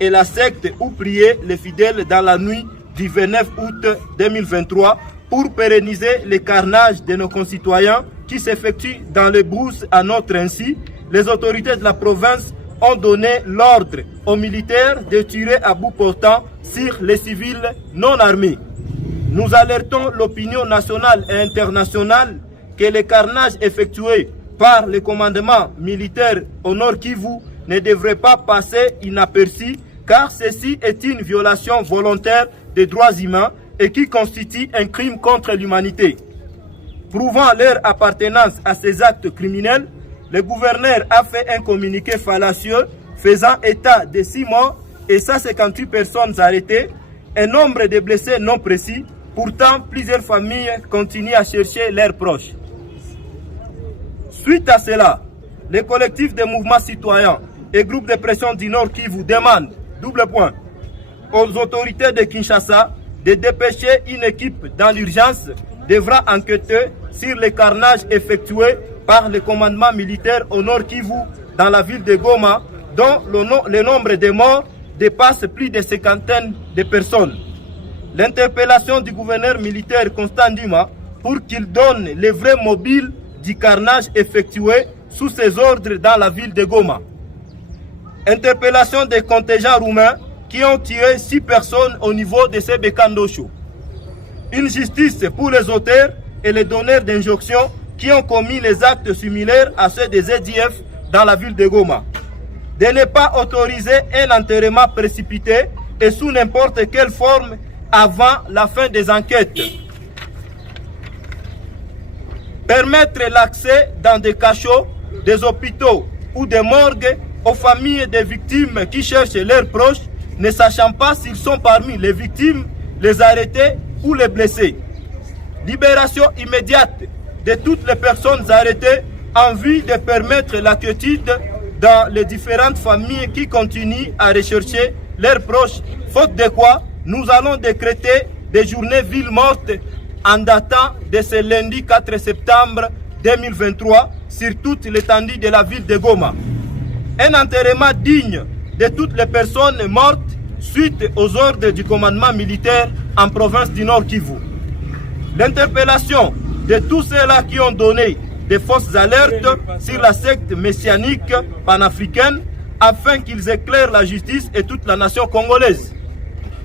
et la secte où priaient les fidèles dans la nuit du 29 août 2023 pour pérenniser les carnages de nos concitoyens qui s'effectuent dans les brousses à notre insu. Les autorités de la province ont donné l'ordre aux militaires de tirer à bout portant sur les civils non armés. Nous alertons l'opinion nationale et internationale que les carnages effectués par le commandement militaire au Nord Kivu ne devraient pas passer inaperçus, car ceci est une violation volontaire des droits humains et qui constitue un crime contre l'humanité. Prouvant leur appartenance à ces actes criminels, le gouverneur a fait un communiqué fallacieux faisant état de 6 morts et 158 personnes arrêtées, un nombre de blessés non précis. Pourtant, plusieurs familles continuent à chercher leurs proches. Suite à cela, les collectifs de mouvements citoyens et groupes de pression du Nord Kivu demandent, aux autorités de Kinshasa de dépêcher une équipe dans l'urgence devra enquêter sur les carnages effectués par le commandement militaire au Nord Kivu dans la ville de Goma, dont le nombre de morts dépasse plus de 50 de personnes. L'interpellation du gouverneur militaire Constant Ndima pour qu'il donne les vrais mobiles du carnage effectué sous ses ordres dans la ville de Goma. Interpellation des contingents roumains qui ont tué 6 personnes au niveau de Sebekandosho. Une justice pour les auteurs et les donneurs d'injonctions qui ont commis les actes similaires à ceux des EDF dans la ville de Goma. De ne pas autoriser un enterrement précipité et sous n'importe quelle forme avant la fin des enquêtes. Permettre l'accès dans des cachots, des hôpitaux ou des morgues aux familles des victimes qui cherchent leurs proches, ne sachant pas s'ils sont parmi les victimes, les arrêtés ou les blessés. Libération immédiate de toutes les personnes arrêtées en vue de permettre la quiétude dans les différentes familles qui continuent à rechercher leurs proches, faute de quoi nous allons décréter des journées villes mortes en datant de ce lundi 4 septembre 2023 sur toute l'étendue de la ville de Goma. Un enterrement digne de toutes les personnes mortes suite aux ordres du commandement militaire en province du Nord Kivu. L'interpellation de tous ceux-là qui ont donné des fausses alertes sur la secte messianique panafricaine afin qu'ils éclairent la justice et toute la nation congolaise.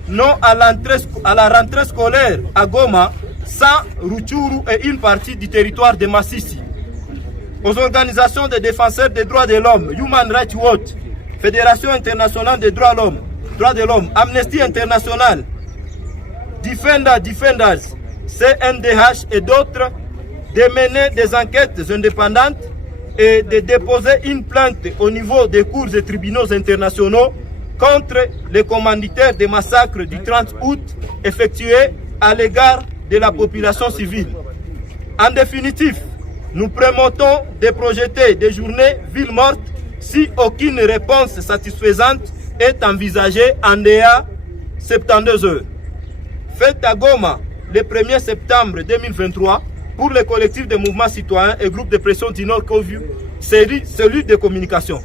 Non à la rentrée scolaire à Goma, sans Rutshuru et une partie du territoire de Massissi. Aux organisations de défenseurs des droits de l'homme, Human Rights Watch, Fédération internationale des droits de l'homme, Amnesty International, Defenders, CNDH et d'autres, de mener des enquêtes indépendantes et de déposer une plainte au niveau des cours et tribunaux internationaux contre les commanditaires des massacres du 30 août effectués à l'égard de la population civile. En définitive, nous promettons de projeter des journées villes mortes si aucune réponse satisfaisante est envisagée en DA 72 heures. Fête à Goma le 1er septembre 2023 pour les collectifs de mouvements citoyens et groupes de pression du Nord Kivu, celui de communication.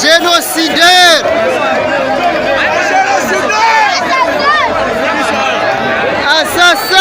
Génocidaire! Assassin!